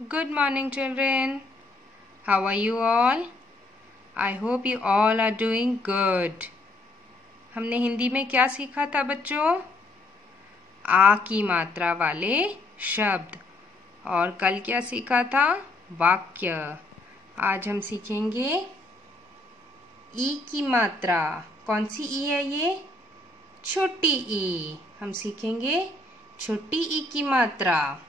Good morning, children. How are you all? I hope you all are doing good. हमने हिंदी में क्या सीखा था बच्चों? आ की मात्रा वाले शब्द। और कल क्या सीखा था? वाक्य। आज हम सीखेंगे ई की मात्रा। कौन सी ई है ये? छोटी ई। हम सीखेंगे छोटी ई की मात्रा।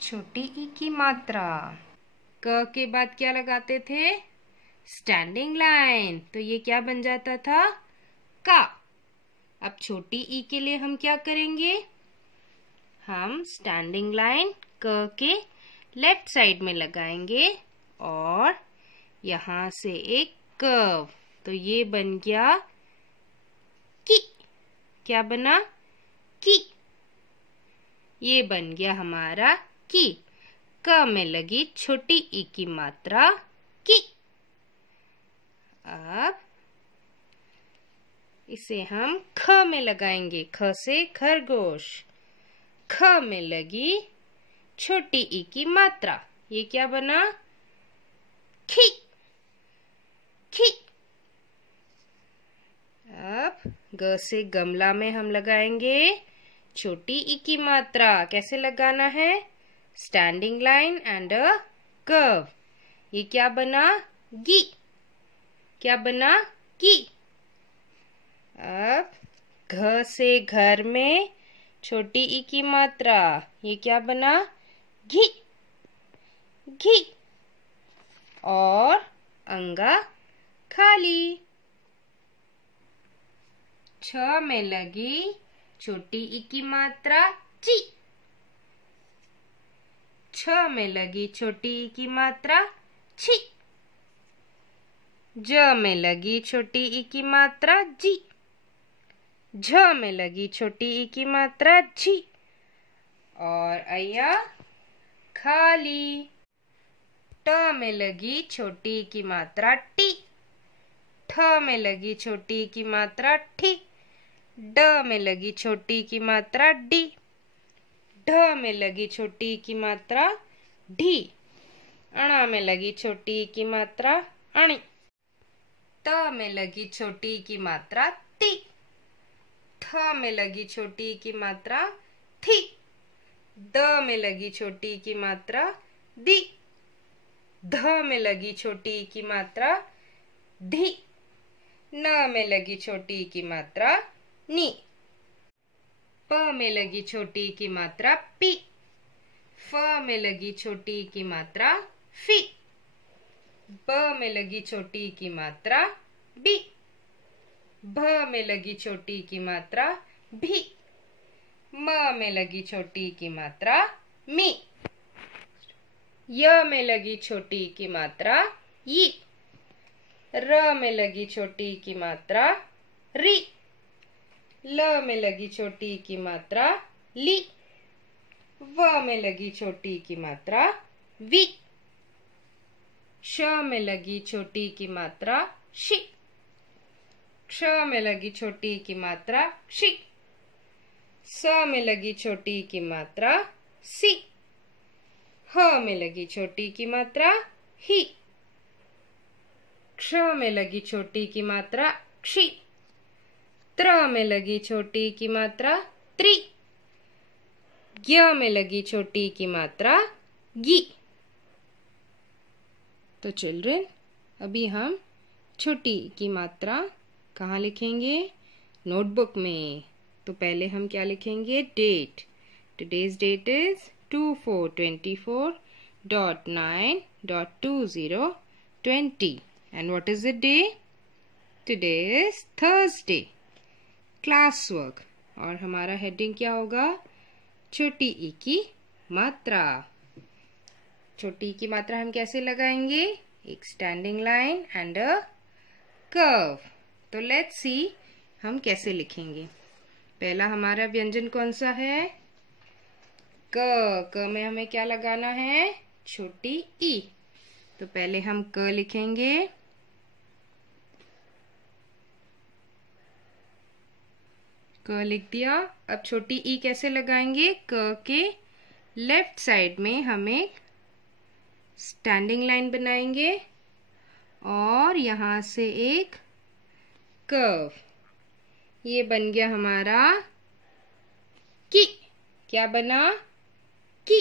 छोटी ई की मात्रा। क के बाद क्या लगाते थे? Standing line. तो ये क्या बन जाता था? का। अब छोटी ई के लिए हम क्या करेंगे? हम स्टैंडिंग लाइन क के लेफ्ट साइड में लगाएंगे और यहां से एक कर्व। तो ये बन गया की। क्या बना? की। ये बन गया हमारा की। क में लगी छोटी ई की मात्रा की। अब इसे हम ख में लगाएंगे। ख से खरगोश। ख में लगी छोटी ई की मात्रा। ये क्या बना? खी। खी। अब ग से गमला में हम लगाएंगे छोटी ई की मात्रा। कैसे लगाना है? Standing line and a curve. ये क्या बना? गी। क्या बना? गी। अब घ से घर में छोटी ई की मात्रा। ये क्या बना? घी। घी। और अंगा खाली। छ में लगी छोटी ई की मात्रा ची। छ में लगी छोटी ई की मात्रा छी। ज में लगी छोटी ई की मात्रा जी। झ में लगी छोटी ई की मात्रा झी। और अया खाली। ट में लगी छोटी ई की मात्रा टी। ठ में लगी छोटी ई की मात्रा ठी। ड में लगी छोटी की मात्रा डी। ढ में लगी छोटी की मात्रा ढी। अणा में लगी छोटी की मात्रा अणी। त में लगी छोटी की मात्रा ती। थ में लगी छोटी की मात्रा थी। द में लगी छोटी की मात्रा दी। ध में लगी छोटी की मात्रा धी। न में लगी छोटी की मात्रा नी। प में लगी छोटी की मात्रा पी। फ में लगी छोटी की मात्रा फी। ब में लगी छोटी की मात्रा बी। भ में लगी छोटी की मात्रा भी। म में लगी छोटी की मात्रा मी। य में लगी छोटी की मात्रा यी। र में लगी छोटी की मात्रा री। ल में लगी छोटी की मात्रा ली। व में लगी छोटी की मात्रा वी। श में लगी छोटी की मात्रा शी। क्ष में लगी छोटी की मात्रा क्षी। स में लगी छोटी की मात्रा सी। ह में लगी छोटी की मात्रा ही। क्ष में लगी छोटी की मात्रा क्षी। त्र में लगी छोटी की मात्रा त्रि। ज्ञ में लगी छोटी की मात्रा गी। तो चिल्ड्रन, अभी हम छोटी की मात्रा कहाँ लिखेंगे? नोटबुक में। तो पहले हम क्या लिखेंगे? Date. Today's date is 24/24.9.2020 and what is the day? Today is Thursday. Class work. और हमारा हेडिंग क्या होगा? छोटी ई की मात्रा। छोटी ई की मात्रा हम कैसे लगाएंगे? एक standing line and a curve. तो लेट्स सी हम कैसे लिखेंगे। पहला हमारा व्यंजन कौन सा है? क। क में हमें क्या लगाना है? छोटी ई। तो पहले हम क लिखेंगे। क लिख दिया। अब छोटी ई कैसे लगाएंगे? क के लेफ्ट साइड में हम एक स्टैंडिंग लाइन बनाएंगे और यहाँ से एक कर्व। ये बन गया हमारा की। क्या बना? की।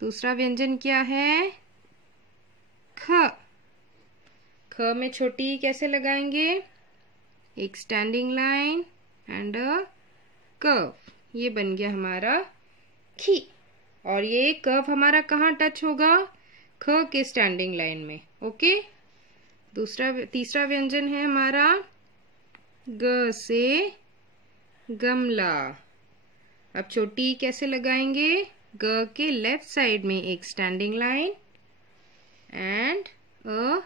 दूसरा व्यंजन क्या है? ख। ख में छोटी ई कैसे लगाएंगे? एक standing line and a curve. ये बन गया हमारा खी। और ये कर्व हमारा कहाँ टच होगा? ख के स्टैंडिंग लाइन में। ओके। तीसरा व्यंजन है हमारा ग से गमला। अब छोटी कैसे लगाएंगे? ग के लेफ्ट साइड में एक standing line and a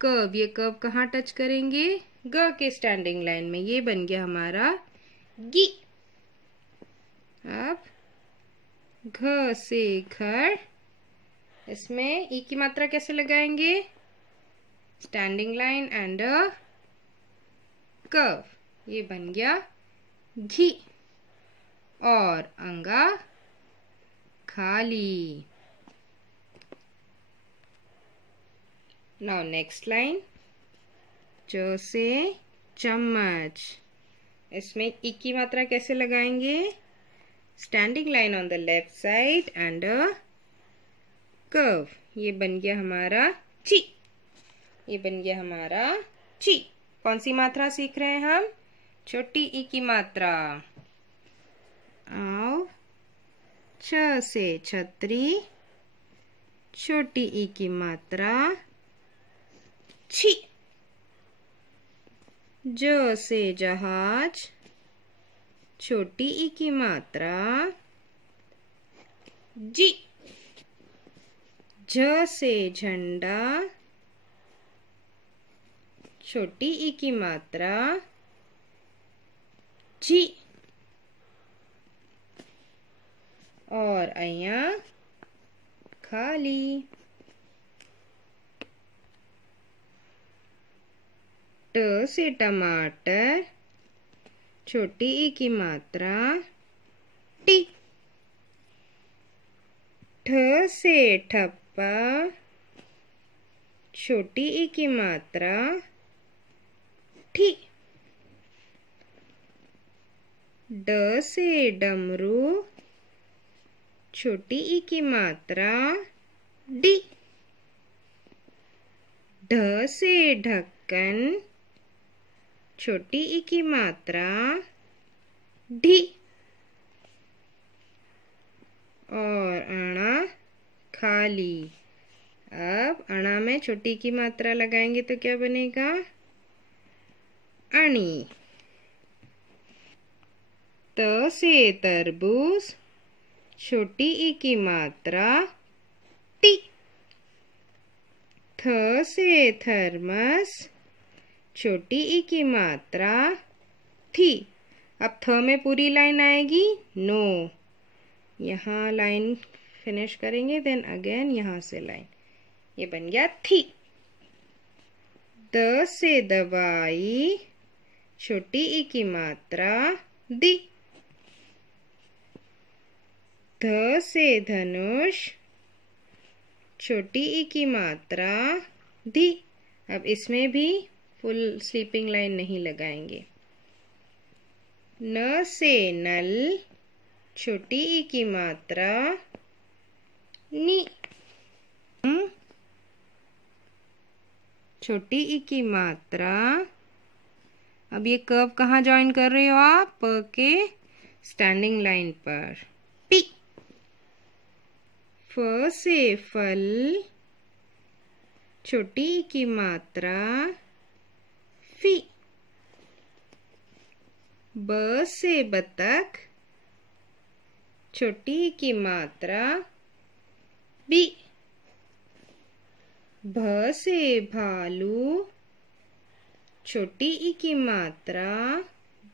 curve. ये कर्व कहाँ टच करेंगे? ग के स्टैंडिंग लाइन में। ये बन गया हमारा गी। अब घ से घर। इसमें ई की मात्रा कैसे लगाएंगे? Standing line and a curve. ये बन गया घी। और अंगा खाली। Now next line. च से चम्मच। इसमें ई की मात्रा कैसे लगाएंगे? Standing line on the left side and a curve. ये बन गया हमारा ची। ये बन गया हमारा ची। कौन सी मात्रा सीख रहे हैं हम? छोटी ई की मात्रा। आओ। छ से छतरी। छोटी ई की मात्रा छी। ज से जहाज। छोटी ई की मात्रा जी। झ से झंडा। छोटी ई की मात्रा जी। और अइया खाली। ट से टमाटर। छोटी ई की मात्रा टी। ठ से ठप्पा। छोटी ई की मात्रा ठी। ड से डमरू। छोटी ई की मात्रा डी। ढ से ढक्कन। छोटी ई की मात्रा ढी। और अणा खाली। अब अणा में छोटी की मात्रा लगाएंगे तो क्या बनेगा? अणी। त से तरबूज। छोटी ई की मात्रा टी। थ से थर्मस। छोटी ई की मात्रा थी। अब थ में पूरी लाइन आएगी? नो। यहाँ लाइन फिनिश करेंगे देन अगेन यहाँ से लाइन। ये बन गया थी। द से दवाई। छोटी ई की मात्रा दी। ध से धनुष। छोटी ई की मात्रा धी। अब इसमें भी फुल स्लीपिंग लाइन नहीं लगाएंगे। न से नल। छोटी ई की मात्रा नी। छोटी ई की मात्रा। अब ये कर्व कहाँ ज्वाइन कर रहे हो आप? प के स्टैंडिंग लाइन पर टी। फ से फल। छोटी ई की मात्रा फी। ब से बतख। छोटी ई की मात्रा बी। भ से भालू। छोटी ई की मात्रा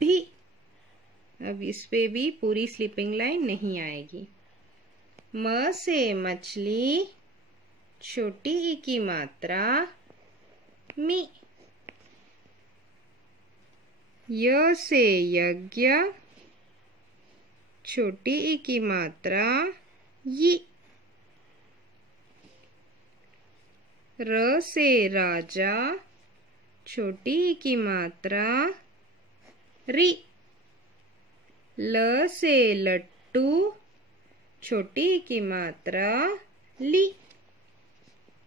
भी। अब इस पे भी पूरी स्लीपिंग लाइन नहीं आएगी। म से मछली। छोटी ई की मात्रा मी। य से यज्ञ, छोटी ई की मात्रा यी। र से राजा, छोटी ई की मात्रा री। ल से लट्टू, छोटी ई की मात्रा ली।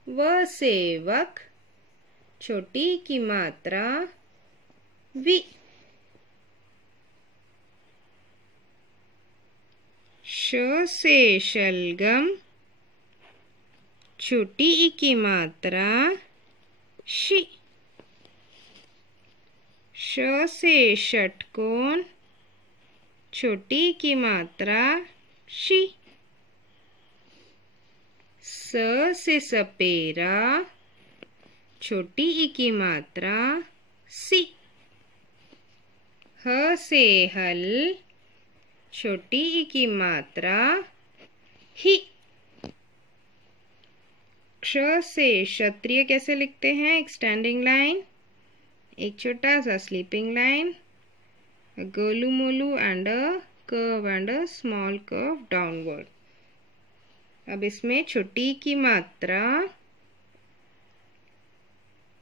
व से वक, छोटी ई की मात्रा वी। श से शलगम, छोटी ई की मात्रा शी। श से षटकोण, छोटी ई की मात्रा शी। स से सपेरा, छोटी ई की मात्रा सी। ह से हल, छोटी ई की मात्रा ही। क्ष से क्षत्रिय कैसे लिखते हैं? एक स्टैंडिंग लाइन, एक छोटा सा sleeping line, Golu Molu and a curve and a small curve downward. अब इसमें छोटी की मात्रा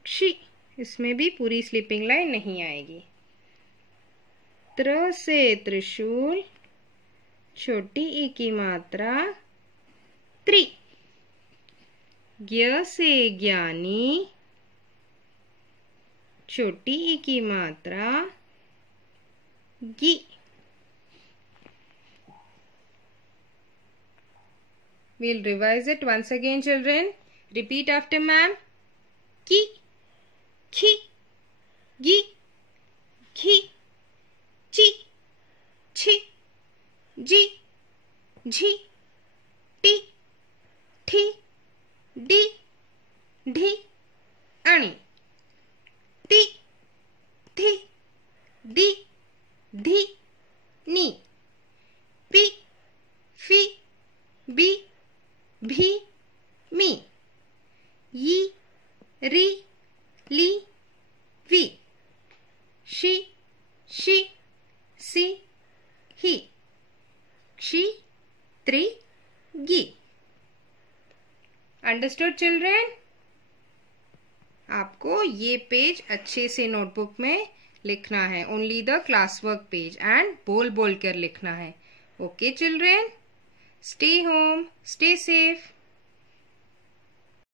क्षी, इसमें भी पूरी स्लीपिंग लाइन नहीं आएगी। त्र से त्रिशूल, छोटी ई की मात्रा त्रि। ज्ञ से ज्ञानी, छोटी ई की मात्रा गी। We'll revise it once again, children. Repeat after ma'am. Ki, khi, gi, घी, ची, छी, जी, झी, टी, ठी, डी, ढी, आणि, ती, थी, दी, धी, नी, पी, फी, बी, भी, मी, यी, री, ली, वी, शी, शी, सी, ही, क्षी, त्रि, गी। Understood children? आपको ये पेज अच्छे से नोटबुक में लिखना है, only the class work page, and बोल बोल कर लिखना है। Okay children, stay home, stay safe.